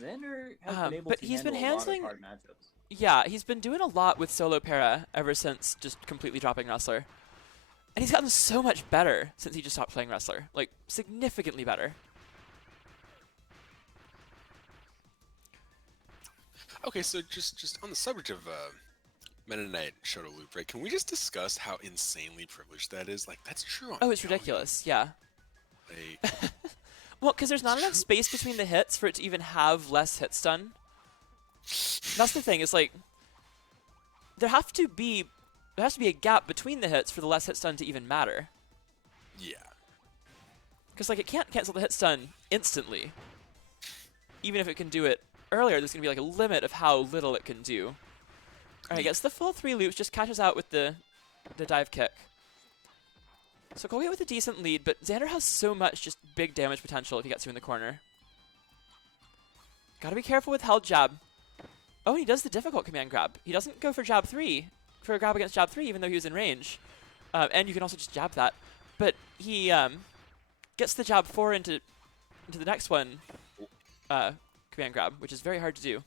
Xander has been able But to he's been handle a lot of handling, hard matchups. yeah, he's been doing a lot with solo para ever since just completely dropping Wrestler. And he's gotten so much better since he just stopped playing Wrestler. Like, significantly better. Okay, so just on the subject of Meta Knight Shadow Loop, right? Can we just discuss how insanely privileged that is? Like, that's true on Oh, it's Yo-Yo. ridiculous, yeah. Like, Well, because there's it's not enough true. space between the hits for it to even have less hit stun. That's the thing, is like, there have to be there has to be a gap between the hits for the less hit stun to even matter. Yeah. Because like it can't cancel the hit stun instantly. Even if it can do it earlier, there's gonna be like a limit of how little it can do. Alright, gets the full 3 loops, just catches out with the dive kick. So Colgate with a decent lead, but Xander has so much just big damage potential if he gets you in the corner. Gotta be careful with held jab. Oh, and he does the difficult command grab. He doesn't go for jab 3, for a grab against jab 3, even though he was in range. And you can also just jab that. But he gets the jab 4 into the next one, command grab, which is very hard to do.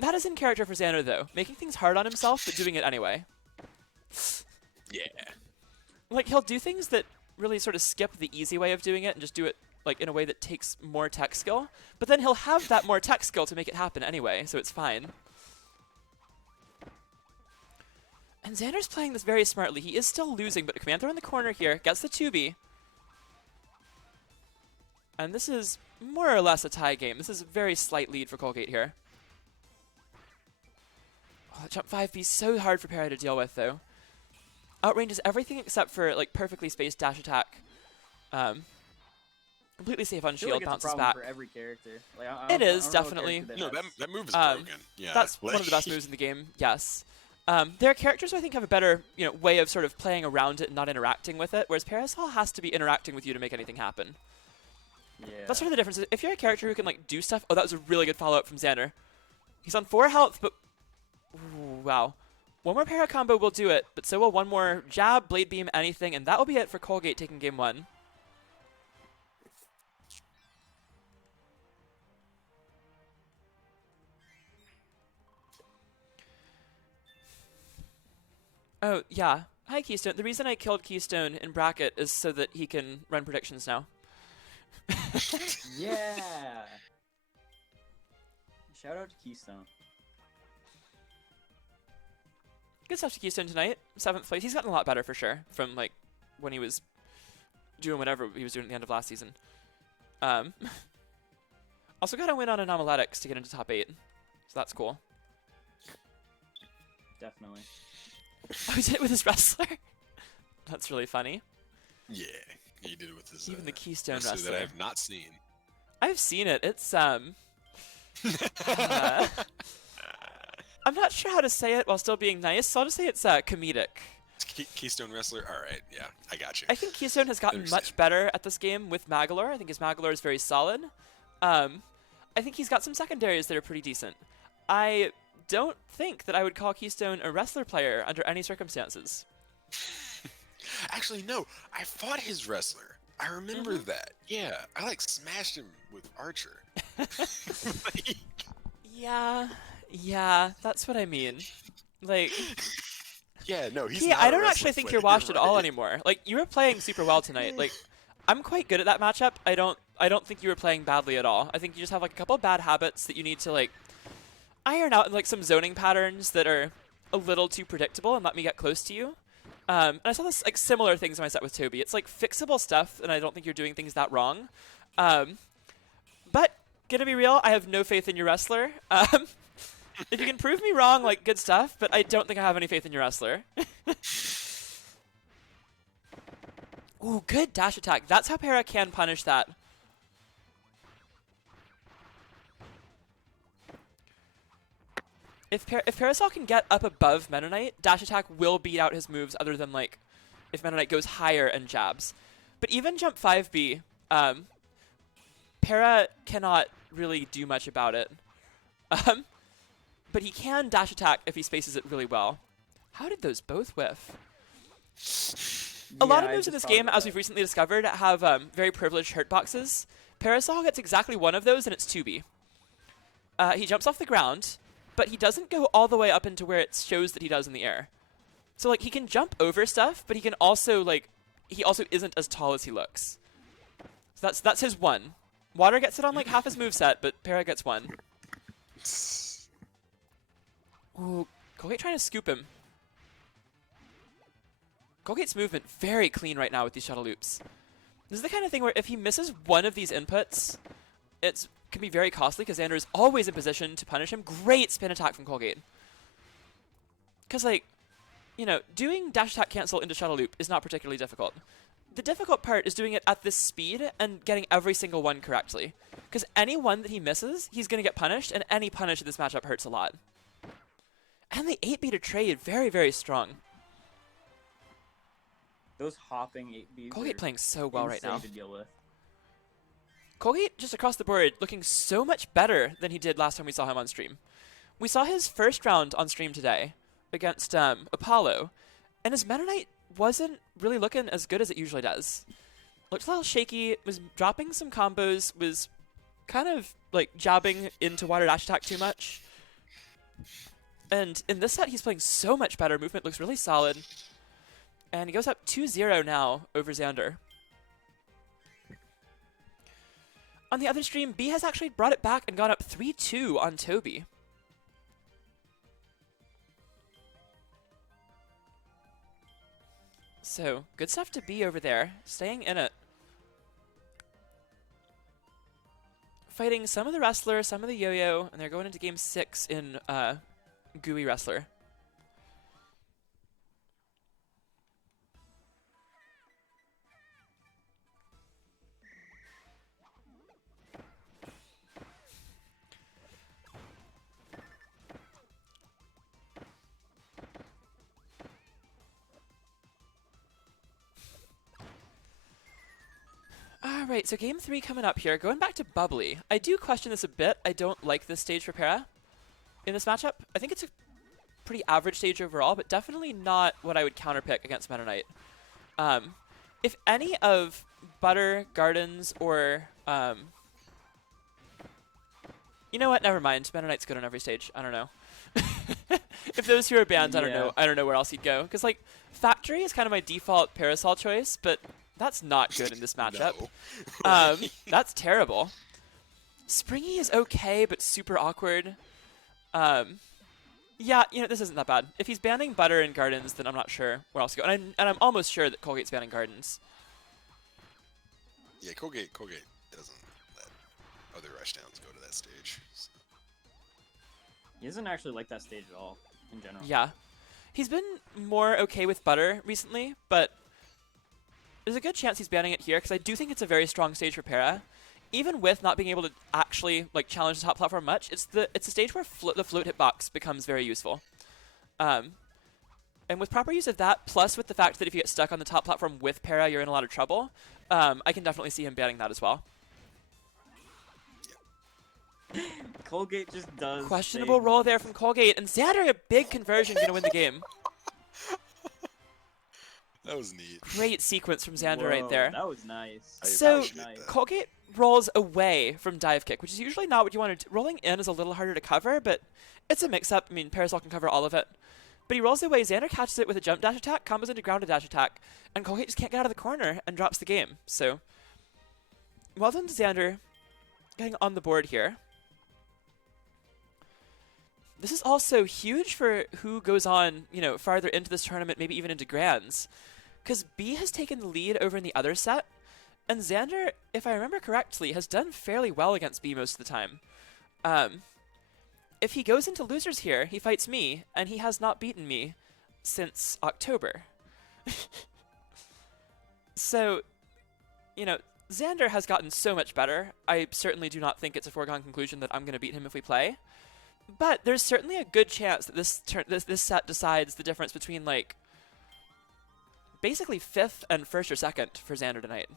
That is in character for Xander, though. Making things hard on himself, but doing it anyway. Yeah. Like, he'll do things that really sort of skip the easy way of doing it and just do it like in a way that takes more tech skill. But then he'll have that more tech skill to make it happen anyway, so it's fine. And Xander's playing this very smartly. He is still losing, but a command throw in the corner here. Gets the 2B. And this is more or less a tie game. This is a very slight lead for Colgate here. Oh, that jump 5B is so hard for Parry to deal with, though. Outranges everything except for like perfectly spaced dash attack. Completely safe on I feel shield, like it's a bounces problem back. for every character. Like, It is, I don't know a definitely. character No, has- that move is Um, broken. Yeah. That's one of the best moves in the game, yes. There are characters who I think have a better way of sort of playing around it and not interacting with it, whereas Parasol has to be interacting with you to make anything happen. Yeah. That's sort of the difference. If you're a character who can like do stuff... Oh, that was a really good follow-up from Xander. He's on 4 health, but... Ooh, wow. One more para combo will do it, but so will one more jab, blade beam, anything, and that will be it for Colgate taking game 1. Oh, yeah. Hi, Keystone. The reason I killed Keystone in bracket is so that he can run predictions now. Yeah. Shout out to Keystone. Good stuff to Keystone tonight. 7th place. He's gotten a lot better for sure from like when he was doing whatever he was doing at the end of last season. Also got a win on Anomaletics to get into top 8. So that's cool. Definitely. Oh, he did it with his wrestler? That's really funny. Yeah. He did it with his Even the Keystone wrestler wrestler. that I have not seen. I've seen it. It's I'm not sure how to say it while still being nice, so I'll just say it's comedic. Keystone wrestler. All right. Yeah, I got you. I think Keystone has gotten Understand. much better at this game with Magalore. I think his Magalore is very solid. I think he's got some secondaries that are pretty decent. I don't think that I would call Keystone a wrestler player under any circumstances. Actually, no. I fought his wrestler. I remember that. Yeah, I like smashed him with Archer. Like, Yeah, that's what I mean. Like, yeah, no, he's yeah, not I a don't wrestler actually think player, you're washed at all right. anymore. Like, you were playing super well tonight. Like, I'm quite good at that matchup. I don't think you were playing badly at all. I think you just have like a couple of bad habits that you need to like iron out, and like some zoning patterns that are a little too predictable and let me get close to you. And I saw this like similar things in my set with Toby. It's like fixable stuff, and I don't think you're doing things that wrong. But gonna be real, I have no faith in your wrestler. If you can prove me wrong, like good stuff. But I don't think I have any faith in your wrestler. Ooh, good dash attack. That's how Para can punish that. If Parasol can get up above Meta Knight, dash attack will beat out his moves other than like if Meta Knight goes higher and jabs. But even jump 5B, Para cannot really do much about it. But he can dash attack if he spaces it really well. How did those both whiff? A lot of moves in this game, as we've recently discovered, have very privileged hurt boxes, Parasol gets exactly one of those, and it's 2B. He jumps off the ground, but he doesn't go all the way up into where it shows that he does in the air. So, like, he can jump over stuff, but he can also, like, he also isn't as tall as he looks. So that's his 1. Water gets it on, like, half his moveset, but Para gets 1. Ooh, Colgate trying to scoop him. Colgate's movement very clean right now with these shuttle loops. This is the kind of thing where if he misses one of these inputs, it can be very costly because Xander is always in position to punish him. Great spin attack from Colgate. Because, like, you know, doing dash attack cancel into shuttle loop is not particularly difficult. The difficult part is doing it at this speed and getting every single one correctly. Because any one that he misses, he's going to get punished, and any punish in this matchup hurts a lot. And the 8B to trade, very, very strong. Those hopping 8Bs. Colgate playing so well right now. To deal with. Colgate, just across the board, looking so much better than he did last time we saw him on stream. We saw his first round on stream today against Apollo, and his Meta Knight wasn't really looking as good as it usually does. Looked a little shaky, was dropping some combos, was kind of like jabbing into water dash attack too much. And in this set, he's playing so much better. Movement looks really solid. And he goes up 2-0 now over Xander. On the other stream, B has actually brought it back and gone up 3-2 on Toby. So, good stuff to B over there, staying in it. Fighting some of the Wrestler, some of the Yo-Yo, and they're going into Game 6 in GUI Wrestler. Alright, so Game 3 coming up here. Going back to Bubbly. I do question this a bit. I don't like this stage for Para in this matchup. I think it's a pretty average stage overall, but definitely not what I would counterpick against Meta Knight. If any of Butter, Gardens, or... you know what? Never mind. Meta Knight's good on every stage. I don't know. If those two are banned, I don't know. I don't know where else he'd go. Because, like, Factory is kind of my default Parasol choice, but that's not good in this matchup. No. That's terrible. Springy is okay, but super awkward. Yeah, you know, this isn't that bad. If he's banning Butter and Gardens, then I'm not sure where else to go. And I'm almost sure that Colgate's banning Gardens. Yeah, Colgate doesn't let other rushdowns go to that stage. So. He doesn't actually like that stage at all, in general. Yeah. He's been more okay with Butter recently, but there's a good chance he's banning it here, because I do think it's a very strong stage for Para. Even with not being able to actually like challenge the top platform much, it's a stage where the float hitbox becomes very useful. And with proper use of that, plus with the fact that if you get stuck on the top platform with Para, you're in a lot of trouble, I can definitely see him banning that as well. Colgate just does. Questionable things. roll there from Colgate, and Xander, a big conversion, going to win the game. That was neat. Great sequence from Xander Whoa, right there. That was nice. So, appreciate that. Colgate rolls away from dive kick, which is usually not what you want to do. Rolling in is a little harder to cover, but it's a mix-up. I mean, Parasol can cover all of it. But he rolls away, Xander catches it with a jump dash attack, combos into grounded dash attack, and Colgate just can't get out of the corner and drops the game. So, well done to Xander getting on the board here. This is also huge for who goes on, you know, farther into this tournament, maybe even into Grands. Because B has taken the lead over in the other set, and Xander, if I remember correctly, has done fairly well against B most of the time. If he goes into losers here, he fights me, and he has not beaten me since October. So, you know, Xander has gotten so much better. I certainly do not think it's a foregone conclusion that I'm going to beat him if we play. But there's certainly a good chance that this set decides the difference between, like, basically 5th and 1st or 2nd for Xander tonight.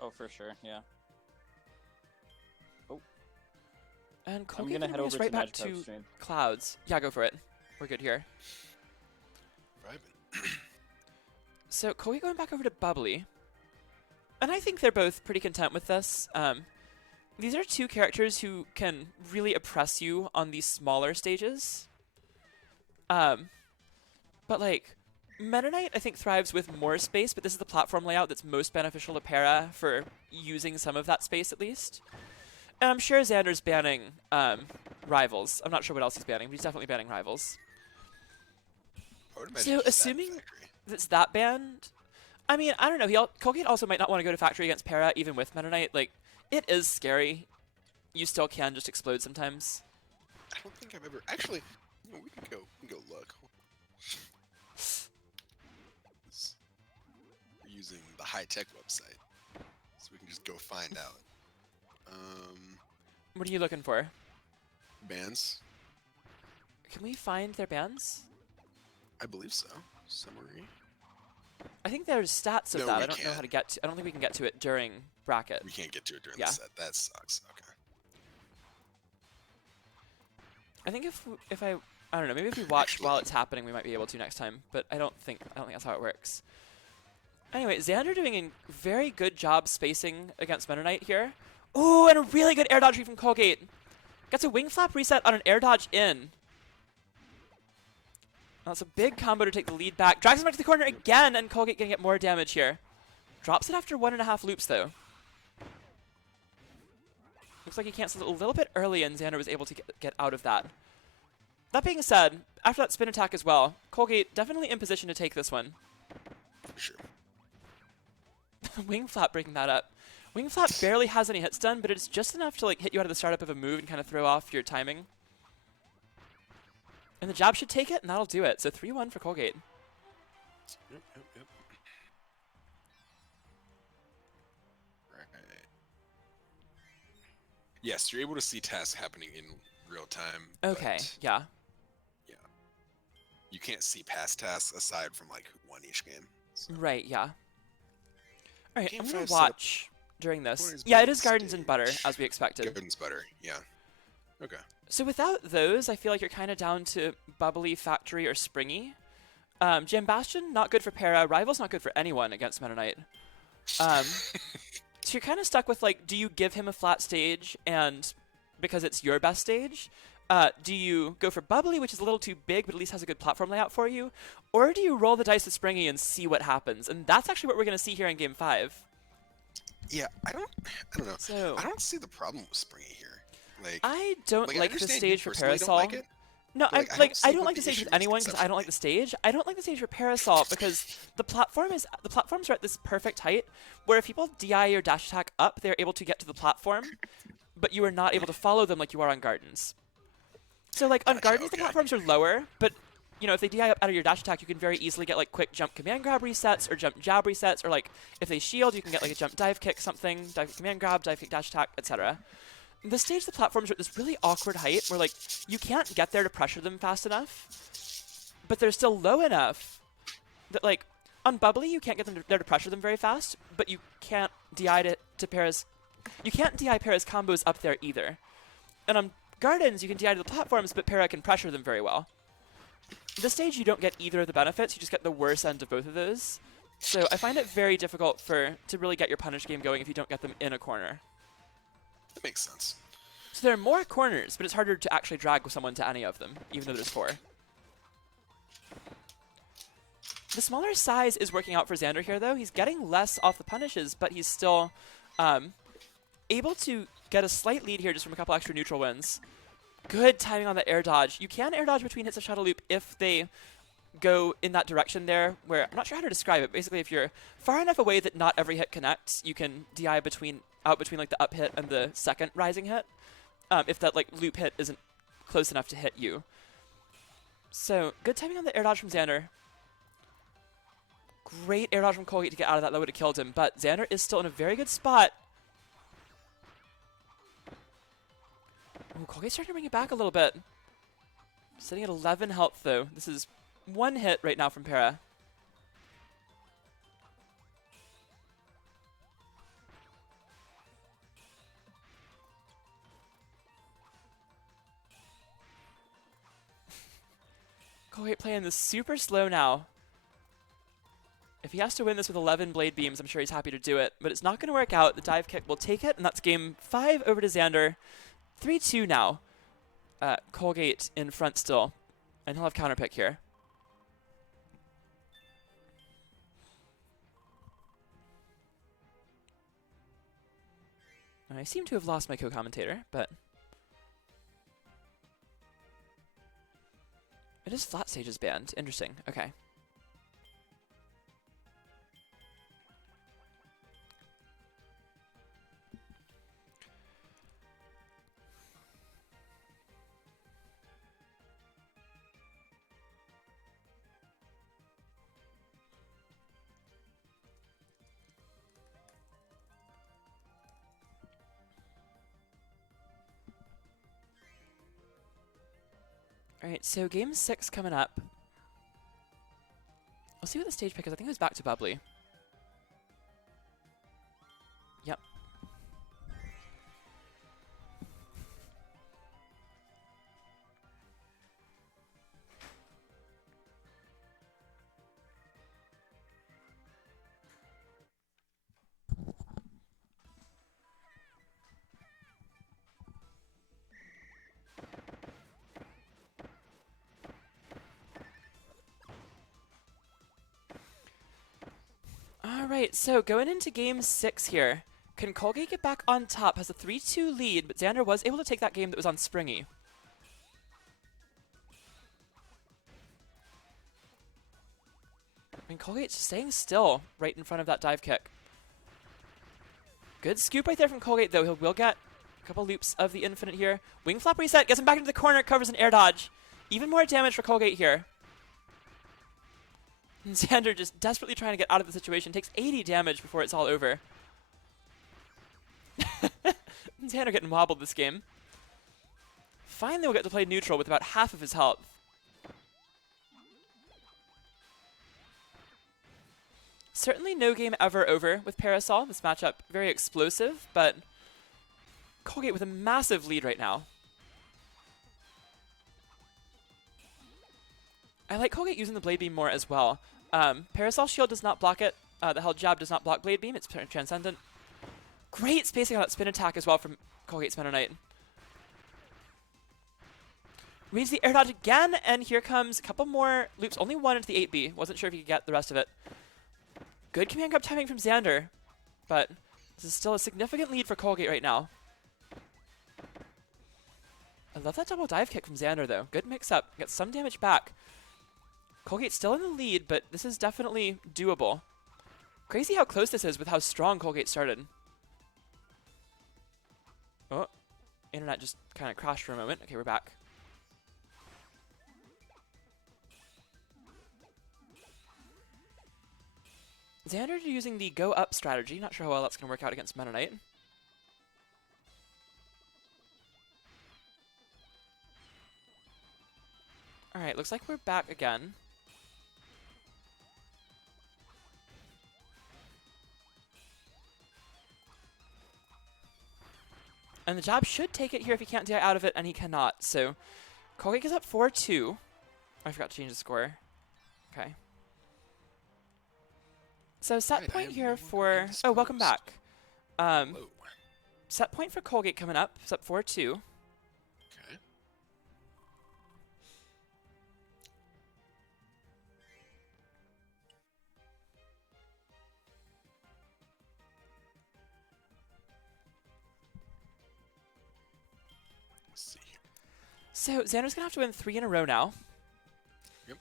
Oh, for sure, yeah. Oh, And I'm Colgate gonna head over right to back Magikarp to stream. Clouds. Yeah, go for it. We're good here. Vibing. So Colgate going back over to Bubbly. And I think they're both pretty content with this. These are two characters who can really oppress you on these smaller stages. But like, Meta Knight I think thrives with more space, but this is the platform layout that's most beneficial to Para for using some of that space at least. And I'm sure Xander's banning Rivals. I'm not sure what else he's banning, but he's definitely banning Rivals. I would imagine So just that assuming factory. that's that banned, I mean, I don't know. Colgate also might not want to go to Factory against Para, even with Meta Knight. Like, it is scary. You still can just explode sometimes. I don't think I've ever actually. You know, we can go look. We're using the high-tech website, so we can just go find out. What are you looking for? Bans. Can we find their bans? I believe so. Summary. I think there's stats of No, that. we I don't know can't. how to get to. I don't think we can get to it during bracket. We can't get to it during Yeah. the set. That sucks. Okay. I think if I don't know, maybe if we watch while it's happening, we might be able to next time. But I don't think that's how it works. Anyway, Xander doing a very good job spacing against Meta Knight here. Ooh, and a really good air dodge read from Colgate. Gets a wing flap reset on an air dodge in. That's a big combo to take the lead back. Drags him back to the corner again, and Colgate gonna get more damage here. Drops it after 1.5 loops, though. Looks like he canceled it a little bit early, and Xander was able to get out of that. That being said, after that spin attack as well, Colgate definitely in position to take this one. For sure. Wing flap breaking that up. Wing flap barely has any hits done, but it's just enough to like hit you out of the startup of a move and kind of throw off your timing. And the jab should take it, and that'll do it. So 3-1 for Colgate. Yep. Right. Yes, you're able to see tasks happening in real time. Okay, but yeah. you can't see past tasks aside from like one each game. So. Right, yeah. Alright, Game I'm going five to setup. watch during this. Corner's Yeah, it building is Gardens and Butter, stage. as we expected. Gardens butter. Yeah. Okay. So without those, I feel like you're kind of down to Bubbly, Factory, or Springy. Jam Bastion, not good for Para. Rival's not good for anyone against Meta Knight. So you're kind of stuck with, like, do you give him a flat stage, and because it's your best stage? Do you go for Bubbly, which is a little too big, but at least has a good platform layout for you? Or do you roll the dice with Springy and see what happens? And that's actually what we're going to see here in Game 5. Yeah, I don't know. So I don't see the problem with Springy here. Like, I don't I like the understand stage you for personally Parasol. don't like it, No, but, I don't see don't what like the stage issue with is anyone because I don't like the stage. I don't like the stage for Parasol because the platforms are at this perfect height where if people DI your dash attack up, they're able to get to the platform, but you are not able to follow them like you are on Gardens. So like on Gotcha, Gardens, the okay. platforms are lower, but you know if they DI up out of your dash attack, you can very easily get like quick jump command grab resets or jump jab resets, or like if they shield, you can get like a jump dive kick something, dive kick command grab, dive kick dash attack, etc. The stage, the platforms are at this really awkward height where like you can't get there to pressure them fast enough, but they're still low enough that like on Bubbly you can't get them there to pressure them very fast, but you can't DI to Para's, you can't DI Para's combos up there either. And on Gardens you can DI to the platforms, but Para can pressure them very well. This stage you don't get either of the benefits, you just get the worst end of both of those. So I find it very difficult to really get your punish game going if you don't get them in a corner. that makes sense. So there are more corners, but it's harder to actually drag someone to any of them, even though there's 4. The smaller size is working out for Xander here, though. He's getting less off the punishes, but he's still able to get a slight lead here just from a couple extra neutral wins. Good timing on the air dodge. You can air dodge between hits of Shadow Loop if they go in that direction there, where I'm not sure how to describe it. Basically, if you're far enough away that not every hit connects, you can DI out between like the up hit and the second rising hit, if that like loop hit isn't close enough to hit you. So good timing on the air dodge from Xander. Great air dodge from Colgate to get out of that. That would have killed him, but Xander is still in a very good spot. Ooh, Colgate's starting to bring it back a little bit. Sitting at 11 health though. This is 1 hit right now from Para. Colgate playing this super slow now. If he has to win this with 11 blade beams, I'm sure he's happy to do it, but it's not going to work out. The dive kick will take it, and that's game 5 over to Xander. 3-2 now. Colgate in front still, and he'll have counterpick here. And I seem to have lost my co-commentator, but it is flat stages banned. Interesting. Okay. Alright, so game 6 coming up. We'll see what the stage pick is. I think it was back to Bubbly. Yep. Alright, so going into game 6 here, can Colgate get back on top? Has a 3-2 lead, but Xander was able to take that game that was on Springy. And Colgate's staying still right in front of that dive kick. Good scoop right there from Colgate, though. He will get a couple loops of the infinite here. Wing flap reset, gets him back into the corner, covers an air dodge. Even more damage for Colgate here. And Xander just desperately trying to get out of the situation. Takes 80 damage before it's all over. Xander getting wobbled this game. Finally we'll get to play neutral with about half of his health. Certainly no game ever over with Parasol. This matchup very explosive, but Colgate with a massive lead right now. I like Colgate using the Blade Beam more as well. Parasol Shield does not block it. The held jab does not block Blade Beam. It's transcendent. Great spacing on that spin attack as well from Colgate's Meta Knight. Reads the air dodge again, and here comes a couple more loops. Only one into the 8B. Wasn't sure if he could get the rest of it. Good command grab timing from Xander, but this is still a significant lead for Colgate right now. I love that double dive kick from Xander, though. Good mix-up. Gets some damage back. Colgate's still in the lead, but this is definitely doable. Crazy how close this is with how strong Colgate started. Oh, internet just kind of crashed for a moment. Okay, we're back. Xander using the go up strategy. Not sure how well that's going to work out against Meta Knight. Alright, looks like we're back again. And the jab should take it here if he can't DI out of it, and he cannot. So Colgate is up 4-2. I forgot to change the score. Okay. So set point here for... Oh, welcome back. Set point for Colgate coming up. It's up 4-2. Okay. Let's see. So Xander's going to have to win 3 in a row now. Yep.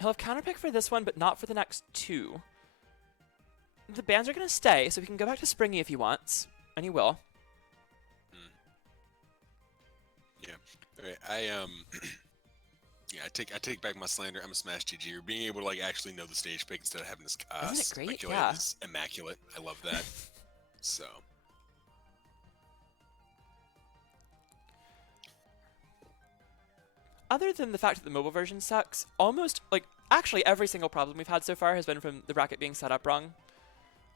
He'll have counterpick for this one, but not for the next 2. The bans are going to stay, so he can go back to Springy if he wants. And he will. Yeah. All right. Yeah, I take back my slander. I'm a smash GG. Or being able to like actually know the stage pick instead of having this Isn't it great? speculate Yeah. is immaculate. I love that. So. Other than the fact that the mobile version sucks, almost, like, actually every single problem we've had so far has been from the bracket being set up wrong.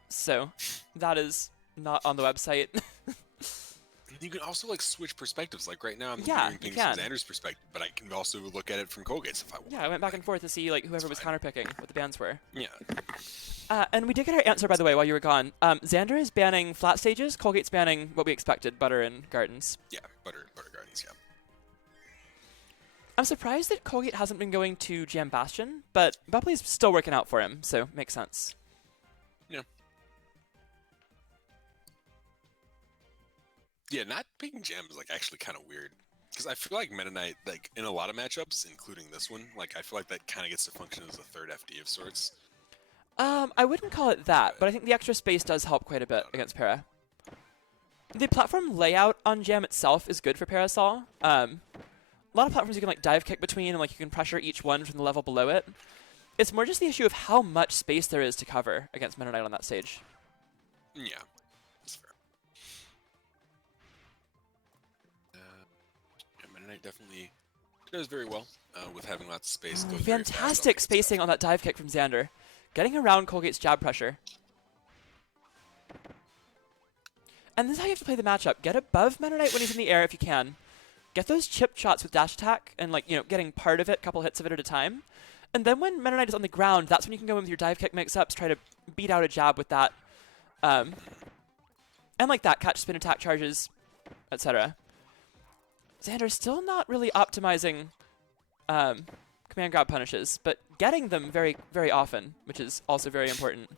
So, that is not on the website. you can also like switch perspectives. Like right now, I'm Yeah, viewing you things from can. Xander's perspective, but I can also look at it from Colgate's if I want. Yeah, I went back and forth to see like whoever was fine. counterpicking what the bans were. Yeah. And we did get our answer, by the way, while you were gone. Xander is banning flat stages. Colgate's banning what we expected, butter and gardens. Yeah, butter gardens. Yeah. I'm surprised that Colgate hasn't been going to Jam Bastion, but Bubbly's still working out for him, so makes sense. Yeah. Yeah, not picking Jam is like actually kind of weird. Because I feel like Meta Knight, like in a lot of matchups, including this one, like I feel like that kind of gets to function as a third FD of sorts. I wouldn't call it that, but I think the extra space does help quite a bit against Para. The platform layout on Jam itself is good for Parasol. A lot of platforms you can like dive kick between, and like you can pressure each one from the level below it. It's more just the issue of how much space there is to cover against Meta Knight on that stage. Yeah, that's fair. Yeah, Meta Knight definitely does very well with having lots of space. Goes very fast Fantastic off spacing on that dive kick from Xander. Getting around Colgate's jab pressure. And this is how you have to play the matchup. Get above Meta Knight when he's in the air if you can. Get those chip shots with dash attack and like, you know, getting part of it, couple hits of it at a time. And then when Meta Knight is on the ground, that's when you can go in with your dive kick mix-ups, try to beat out a jab with that. And like that, catch spin attack charges, etc. Xander's still not really optimizing command grab punishes, but getting them very, very often, which is also very important.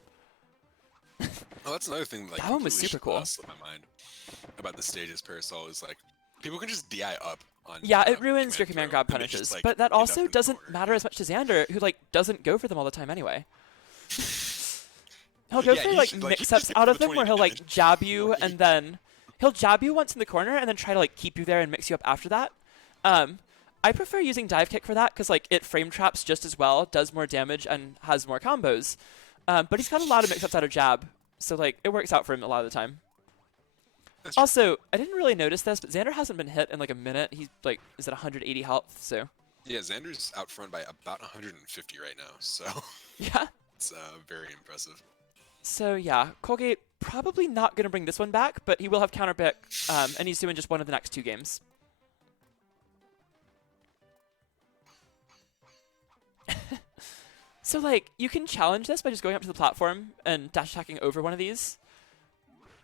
Oh, that's another thing. Like, that one was completely super cool. slipped my mind about the stages Parasol is like people can just DI up on. Yeah, it ruins your command grab throw, and punishes, just, like, but that end up also in the doesn't corner. matter as much to Xander, who like doesn't go for them all the time anyway. He'll go Yeah, for he like should, like, mix-ups just get out for of the them where 20 he'll like damage. jab you and then he'll jab you once in the corner and then try to like keep you there and mix you up after that. I prefer using dive kick for that because like it frame traps just as well, does more damage and has more combos. But he's got a lot of mix-ups out of jab, so like it works out for him a lot of the time. That's true. Also, I didn't really notice this, but Xander hasn't been hit in like a minute. He's like is at 180 health, so Yeah, Xander's out front by about 150 right now, so yeah. it's very impressive. So yeah, Colgate probably not going to bring this one back, but he will have counterpick, and he's doing just one of the next two games. So like, you can challenge this by just going up to the platform and dash attacking over one of these.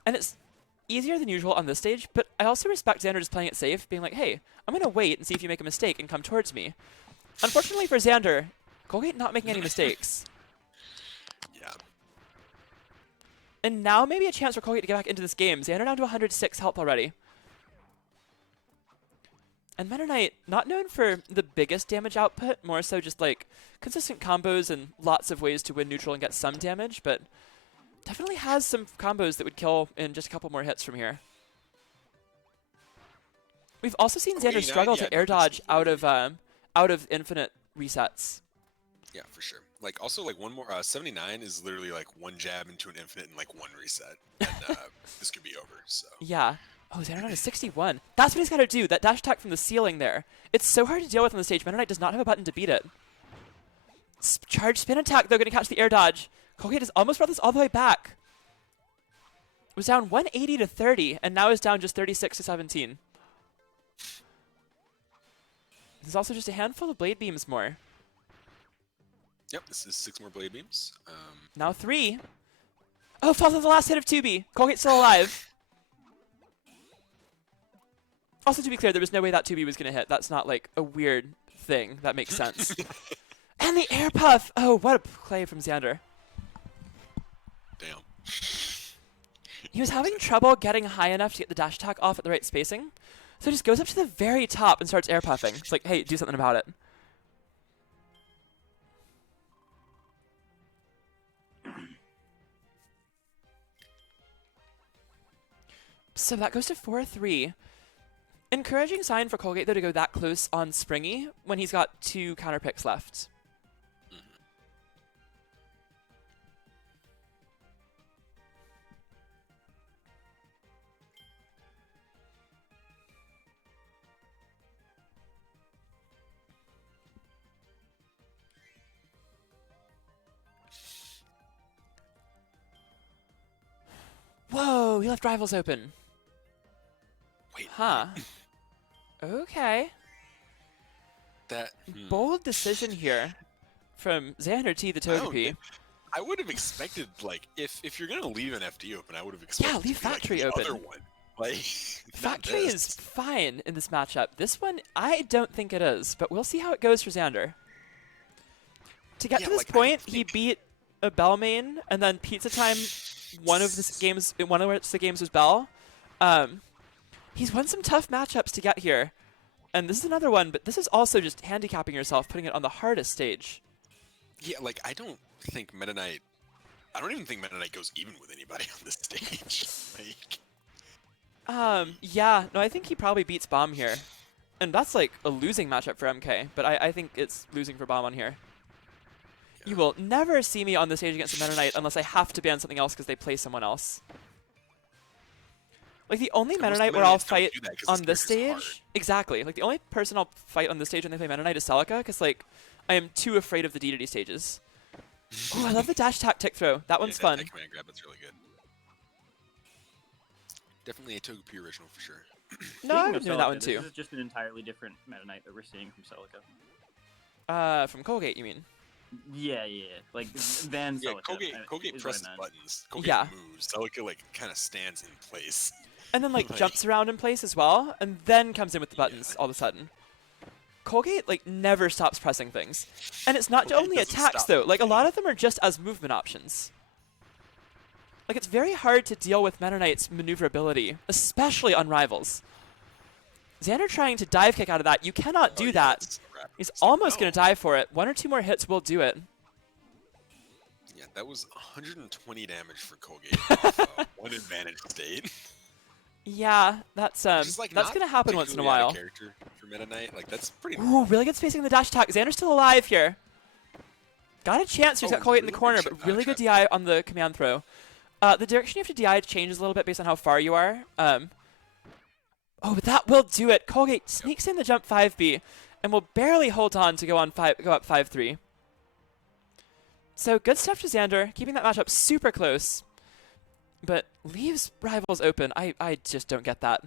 And it's easier than usual on this stage, but I also respect Xander just playing it safe, being like, hey, I'm going to wait and see if you make a mistake and come towards me. Unfortunately for Xander, Colgate not making any mistakes. Yeah. And now maybe a chance for Colgate to get back into this game. Xander down to 106 health already. And Meta Knight, not known for the biggest damage output, more so just like consistent combos and lots of ways to win neutral and get some damage, but definitely has some combos that would kill in just a couple more hits from here. We've also seen Xander 89, struggle yeah, to air no, that's dodge out of infinite resets. Yeah, for sure. Like also like one more 79 is literally like one jab into an infinite and like one reset, and this could be over. So Yeah. Oh, Xander down to 61. That's what he's got to do. That dash attack from the ceiling there. It's so hard to deal with on the stage. Meta Knight does not have a button to beat it. Charge spin attack, though, going to catch the air dodge. Colgate has almost brought this all the way back. It was down 180 to 30, and now is down just 36 to 17. There's also just a handful of blade beams more. yep, this is 6 more blade beams. Now 3. Oh, falls on the last hit of 2B. Colgate's still alive. Also, to be clear, there was no way that 2B was going to hit. That's not, like, a weird thing. That makes sense. And the air puff! Oh, what a play from Xander. Damn. He was having trouble getting high enough to get the dash attack off at the right spacing. So he just goes up to the very top and starts air puffing. It's like, hey, do something about it. So that goes to 4-3. Encouraging sign for Colgate, though, to go that close on Springy when he's got 2 counter picks left. Whoa, he left rivals open. Huh. Okay. That Bold decision here from XanderT the Togepi. I would have expected, like, if you're gonna leave an FD open, I would have expected leave to be, Factory like, the open. other one. Like, not Factory this. is fine in this matchup. This one, I don't think it is, but we'll see how it goes for Xander. To get Yeah, to this like, I point, don't he think- beat a Bell main, and then Pizza Time, one of which the games was Bell. He's won some tough matchups to get here, and this is another one, but this is also just handicapping yourself, putting it on the hardest stage. Yeah, like, I don't even think Meta Knight goes even with anybody on this stage. Like, Yeah, no, I think he probably beats Bomb here. And that's like a losing matchup for MK, but I think it's losing for Bomb on here. You will never see me on the stage against a Meta Knight unless I have to ban something else because they play someone else. Like the only Meta most Knight Meta where I'll Knights don't fight do that 'cause on this this character's stage, hard. exactly. Like the only person I'll fight on this stage when they play Meta Knight is Celica, because like I am too afraid of the DDD stages. Oh, I love the dash tactic throw. That one's fun. That command grab, that's really good. Definitely a Togepi original for sure. No, I'm Speaking of doing that Celica, one too. This is just an entirely different Meta Knight that we're seeing from Celica. From Colgate, you mean? Yeah. Like Van Yeah, Celica. Colgate is what I presses meant. buttons. Colgate Yeah. moves. Celica like kind of stands in place. And then like Like- jumps around in place as well, and then comes in with the buttons all of a sudden. Colgate like never stops pressing things, and it's not Colgate only doesn't attacks stop though. Like a moving. lot of them are just as movement options. Like it's very hard to deal with Meta Knight's maneuverability, especially on rivals. Xander trying to dive kick out of that. You cannot do Oh, yeah, that. that's rapid. He's almost No. going to dive for it. 1 or 2 more hits will do it. Yeah, that was 120 damage for Colgate off one advantage state. Yeah, that's Which is, like, that's not going to happen once in a particularly out while. of character for Meta Knight. Like that's pretty. Ooh, really good spacing in the dash attack. Xander's still alive here. Got a chance. He's Oh, got Colgate in the really corner, good but trap, really good trap. DI on the command throw. The direction you have to DI changes a little bit based on how far you are. Oh, but that will do it. Colgate sneaks in the jump 5B and will barely hold on to go up 5-3. So good stuff to Xander, keeping that matchup super close, but leaves rivals open. I just don't get that.